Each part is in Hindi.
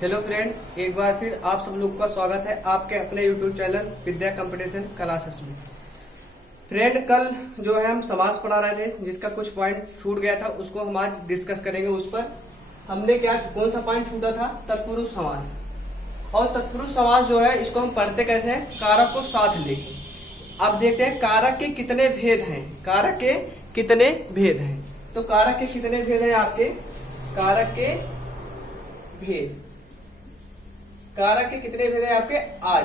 हेलो फ्रेंड, एक बार फिर आप सब लोग का स्वागत है आपके अपने यूट्यूब चैनल विद्या कंपटीशन क्लासेस में। फ्रेंड, कल जो है हम समास पढ़ा रहे थे, जिसका कुछ पॉइंट छूट गया था, उसको हम आज डिस्कस करेंगे। उस पर हमने कौन सा पॉइंट छूटा था? तत्पुरुष समास। और तत्पुरुष समास जो है, इसको हम पढ़ते कैसे हैं? कारक को साथ लेके। अब देखते हैं कारक के कितने भेद हैं। कारक के कितने भेद हैं? तो कारक के कितने भेद हैं आपके? कारक के भेद, कारक के कितने भेद हैं आपके? 8।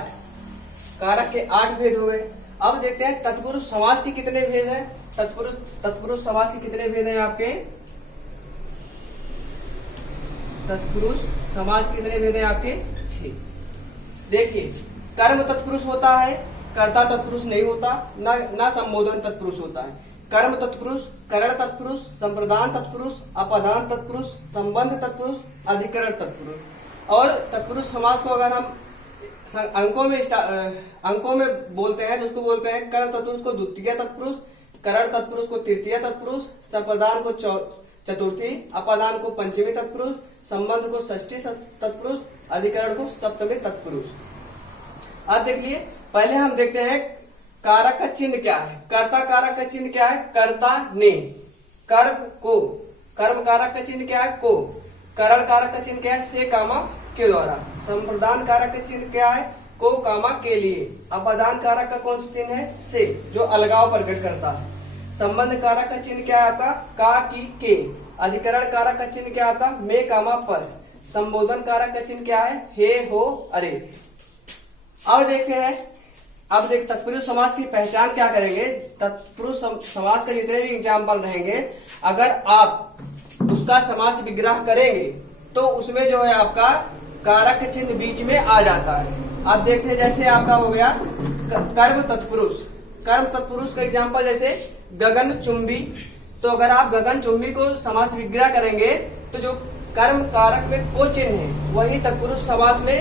कारक के 8 भेद हो गए। अब देखते हैं तत्पुरुष समास के कितने भेद हैं। तत्पुरुष समास के कितने भेद हैं आपके? तत्पुरुष समास के कितने भेद हैं आपके? 6। देखिए, कर्म तत्पुरुष होता है, कर्ता तत्पुरुष नहीं होता, ना संबोधन तत्पुरुष होता है। कर्म तत्पुरुष, करण तत्पुरुष, संप्रदान तत्पुरुष, अपादान तत्पुरुष, संबंध तत्पुरुष, अधिकरण तत्पुरुष। और तत्पुरुष समास को अगर हम अंकों में बोलते हैं तो उसको बोलते हैं कर्म तत्पुरुष को द्वितीय तत्पुरुष, करण तत्पुरुष को तृतीय तत्पुरुष, संप्रदान को चतुर्थी, अपादान को पंचमी तत्पुरुष, संबंध को षष्ठी तत्पुरुष, अधिकरण को सप्तमी तत्पुरुष। अब देख लिए, पहले हम देखते हैं कारक का चिन्ह क्या है। कर्ता कारक का चिन्ह क्या है? कर्ता ने। कर्म को, कर्म कारक का चिन्ह क्या है? को। करण कारक का चिन्ह क्या है? से कामा के द्वारा। संप्रदान कारक का चिन्ह क्या है? को कामा के लिए। अपादान कारक का कौन सा चिन्ह है? से, जो अलगाव प्रकट करता है। संबंध कारक का चिन्ह क्या है आपका? का, की, के। अधिकरण कारक का चिन्ह क्या है आपका? में कामा पर। संबोधन कारक का चिन्ह क्या है? हे, हो, अरे। अब देखते हैं, अब देख तत्पुरुष समास की पहचान क्या करेंगे। तत्पुरुष समास के जितने भी एग्जाम्पल रहेंगे, अगर आप उसका समास विग्रह करेंगे तो उसमें जो है आपका कारक चिन्ह बीच में आ जाता है। अब देखते हैं, जैसे आपका हो गया कर्म तत्पुरुष। कर्म तत्पुरुष का एग्जाम्पल जैसे गगन चुंबी। तो अगर आप गगन चुंबी को समास विग्रह करेंगे तो जो कर्म कारक में को चिन्ह है वही तत्पुरुष समास में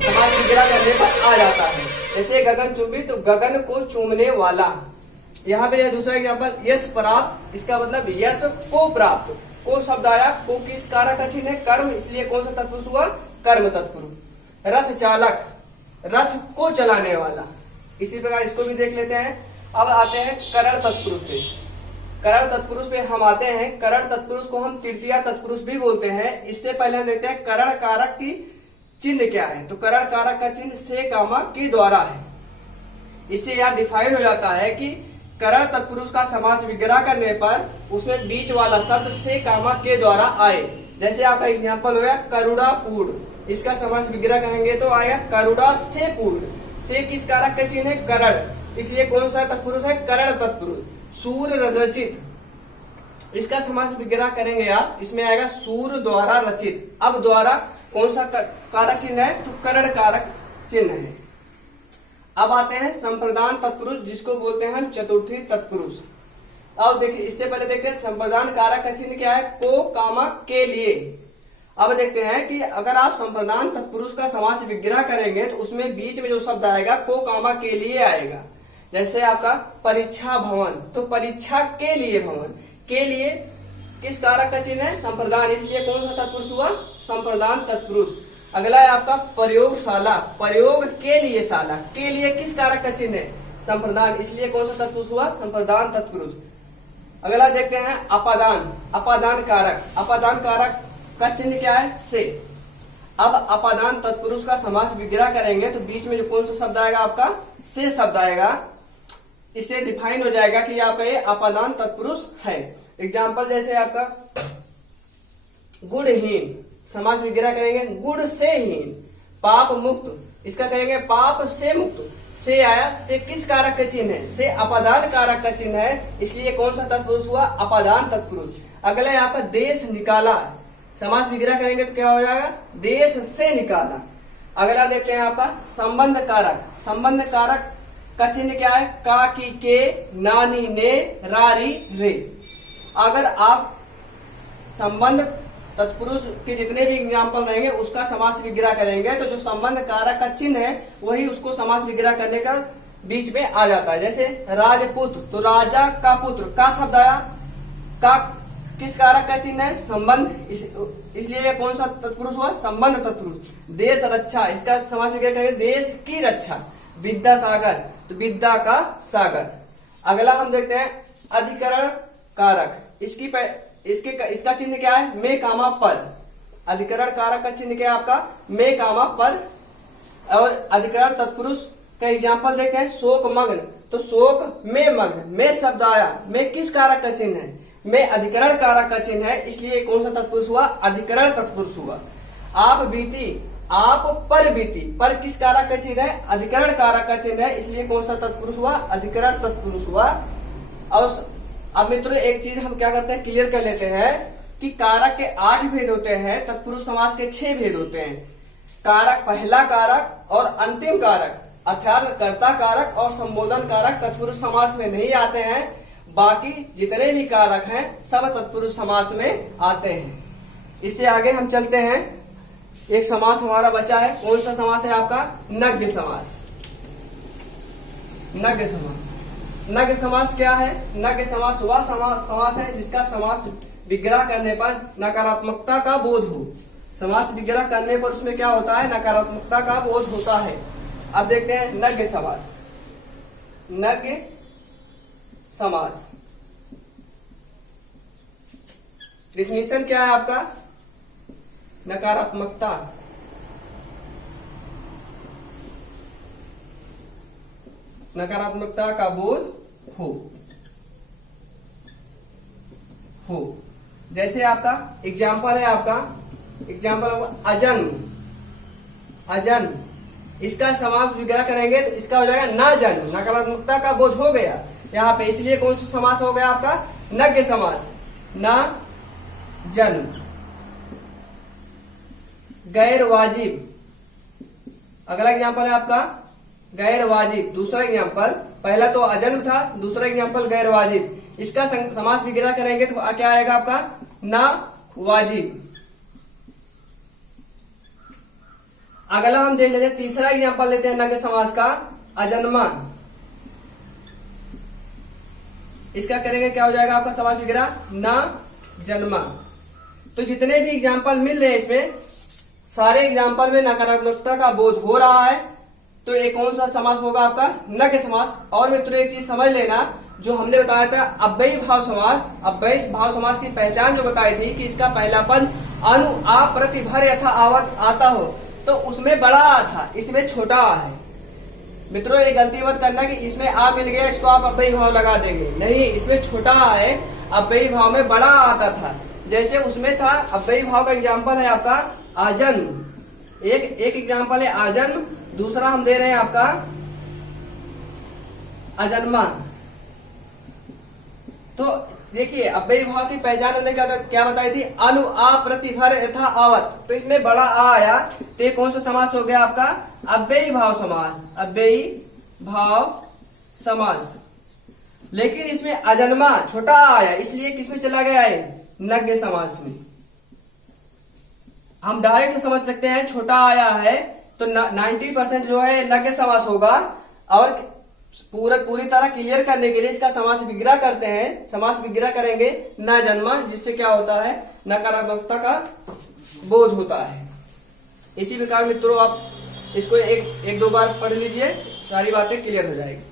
समास विग्रह करने पर आ जाता है। जैसे गगन चुंबी, तो गगन को चूमने वाला। यहाँ पे यह दूसरा एग्जाम्पल यश प्राप्त, इसका मतलब यश को प्राप्त। को शब्द आया, को किस कारक का चिन्ह है? कर्म, इसलिए कौन सा तत्पुरुष हुआ? कर्म तत्पुरुष। रथ चालक, रथ को चलाने वाला। इसी प्रकार इसको भी देख लेते हैं। अब आते हैं करण तत्पुरुष पे। करण तत्पुरुष पे हम आते हैं। करण तत्पुरुष को हम तृतीय तत्पुरुष भी बोलते हैं। इससे पहले हम देखते हैं करण कारक की चिन्ह क्या है। तो करण कारक का चिन्ह से कामा के द्वारा है। इससे यह डिफाइन हो जाता है कि करण तत्पुरुष का समास विग्रह करने पर उसमें बीच वाला शब्द से कामा के द्वारा आए। जैसे आपका एग्जाम्पल हो गया करुणा पूर्ण। इसका समास विग्रह करेंगे तो आएगा करुणा से पूर्ण। से किस कारक का चिन्ह है? करण, इसलिए कौन सा तत्पुरुष है? करण तत्पुरुष। सूर्य रचित, इसका समास विग्रह करेंगे आप, इसमें आएगा सूर्य द्वारा रचित। अब द्वारा कौन सा कारक चिन्ह है? तो करण कारक चिन्ह है। अब आते हैं संप्रदान तत्पुरुष, जिसको बोलते हैं हम चतुर्थी तत्पुरुष। अब देखिए, इससे पहले देखते हैं संप्रदान कारक का चिन्ह क्या है? को कामा के लिए। अब देखते हैं कि अगर आप संप्रदान तत्पुरुष का समास विग्रह करेंगे तो उसमें बीच में जो शब्द आएगा को कामा के लिए आएगा। जैसे आपका परीक्षा भवन, तो परीक्षा के लिए भवन। के लिए किस कारक का चिन्ह है? संप्रदान, इसलिए कौन सा तत्पुरुष हुआ? संप्रदान तत्पुरुष। अगला है आपका प्रयोगशाला, प्रयोग के लिए शाला। के लिए किस कारक का चिन्ह है? संप्रदान, इसलिए कौन सा तत्पुरुष हुआ? संप्रदान तत्पुरुष। अगला देखते हैं अपादान, अपादान कारक। अपादान कारक का चिन्ह क्या है? से। अब अपादान तत्पुरुष का समास विग्रह करेंगे तो बीच में जो कौन सा शब्द आएगा आपका? से शब्द आएगा। इससे डिफाइन हो जाएगा कि आपका ये अपादान तत्पुरुष है। एग्जाम्पल जैसे आपका गुणहीन, समास विग्रह करेंगे गुण से हीन। पाप मुक्त, इसका करेंगे पाप से मुक्त। से आया, से किस कारक का चिन्ह है? से अपादान कारक का चिन्ह है, इसलिए कौन सा तत्पुरुष हुआ? अपादान तत्पुरुष। अगला यहाँ पर देश निकाला, समास विग्रह करेंगे तो क्या हो जाएगा? देश से निकाला। अगला देखते हैं आपका संबंध कारक। संबंध कारक का चिन्ह क्या है? का, की, के, नानी, ने, रारी, रे। अगर आप संबंध तत्पुरुष के जितने भी एग्जाम्पल रहेंगे उसका समास विग्रह करेंगे तो जो संबंध कारक का चिन्ह है वही उसको समास विग्रह करने का बीच में आ जाता है। जैसे राजपुत्र, तो राजा का पुत्र, का शब्द आया, का किस कारक का चिन्ह है? संबंध, इसलिए ये कौन सा तत्पुरुष हुआ? संबंध तत्पुरुष। देश रक्षा, इसका समास विग्रह करेंगे देश की रक्षा। विद्या सागर, तो विद्या का सागर। अगला हम देखते हैं अधिकरण कारक। इसका चिन्ह क्या है? में कामा पर। अधिकरण कारक का चिन्ह क्या है आपका? में कामा पर। और अधिकरण तत्पुरुष का एग्जाम्पल देखते हैं शोक मग्न, तो शोक में मग्न, में शब्द आया, में किस कारक का चिन्ह है? में अधिकरण कारक का चिन्ह है, इसलिए कौन सा तत्पुरुष हुआ? अधिकरण तत्पुरुष हुआ। आप बीती, आप पर बीती, पर किस कारक का चिन्ह है? अधिकरण कारक का चिन्ह है, इसलिए कौन सा तत्पुरुष हुआ? अधिकरण तत्पुरुष हुआ। और अब मित्रों एक चीज हम क्या करते हैं, क्लियर कर लेते हैं कि कारक के 8 भेद होते हैं, तत्पुरुष समास के 6 भेद होते हैं। कारक, पहला कारक और अंतिम कारक अर्थात कर्ता कारक और संबोधन कारक तत्पुरुष समास में नहीं आते हैं। बाकी जितने भी कारक हैं सब तत्पुरुष समास में आते हैं। इससे आगे हम चलते हैं। एक समास हमारा बचा है, कौन सा समास है आपका? नग्न समास। नग्न समास, नग्न समास क्या है? नग्न समास वह समास है जिसका समास विग्रह करने पर नकारात्मकता का बोध हो। समास विग्रह करने पर उसमें क्या होता है? नकारात्मकता का बोध होता है। अब देखते हैं नग्न समास। नग्न समास डिफिनीशन क्या है आपका? नकारात्मकता, नकारात्मकता का बोध हो। जैसे आपका एग्जाम्पल है, आपका एग्जाम्पल अजन्म, अजन्म, इसका समास विग्रह करेंगे तो इसका हो जाएगा न जन्म, नकारात्मकता का बोध हो गया यहाँ पे, इसलिए कौन सा समास हो गया आपका? नग्न समास, न जन्म। गैर वाजिब, अगला एग्जाम्पल है आपका गैर वाजिब। दूसरा एग्जाम्पल, पहला तो अजन्म था, दूसरा एग्जाम्पल गैर वाजिब। इसका समास विग्रह करेंगे तो क्या आएगा आपका? न वाजिब। अगला हम देख लेते हैं, तीसरा एग्जाम्पल लेते हैं नग्न समास का, अजन्मा। इसका करेंगे क्या हो जाएगा आपका समास विग्रह? न जन्मा। तो जितने भी एग्जाम्पल मिल रहे हैं इसमें, सारे एग्जाम्पल में नकारात्मकता का बोध हो रहा है, तो एक कौन सा समास होगा आपका? नग्न समास। और मित्रों एक चीज समझ लेना, जो हमने बताया था अव्ययी भाव समास, अव्ययी भाव समास की पहचान जो बताई थी कि इसका पहला पद अनु आ प्रति भर यथा आवत आता हो, तो उसमें बड़ा आ था, इसमें छोटा आ है। मित्रों ये गलती मत करना कि इसमें आ मिल गया इसको आप अव्ययी भाव लगा देंगे, नहीं, इसमें छोटा आ है, अव्ययी भाव में बड़ा आता था। जैसे उसमें था अव्ययी भाव का एग्जाम्पल है आपका आजन्म, एक एग्जाम्पल है आजन्म, दूसरा हम दे रहे हैं आपका अजन्मा। तो देखिए अव्ययी भाव की पहचान हमने क्या बताई थी? अनु आ प्रति भर यथा आवत, तो इसमें बड़ा आ आया, तो ये कौन सा समास हो गया आपका? अव्ययी भाव समास, अव्ययी भाव समास। लेकिन इसमें अजन्मा छोटा आया, इसलिए किसमें चला गया है? नग्न समास में। हम डायरेक्ट तो समझ सकते हैं छोटा आया है तो 90% जो है नग्न समास होगा। और पूरी तरह क्लियर करने के लिए इसका समास विग्रह करते हैं, समास विग्रह करेंगे न जन्मा, जिससे क्या होता है? नकारात्मकता का बोध होता है। इसी प्रकार मित्रों आप इसको एक दो बार पढ़ लीजिए, सारी बातें क्लियर हो जाएगी।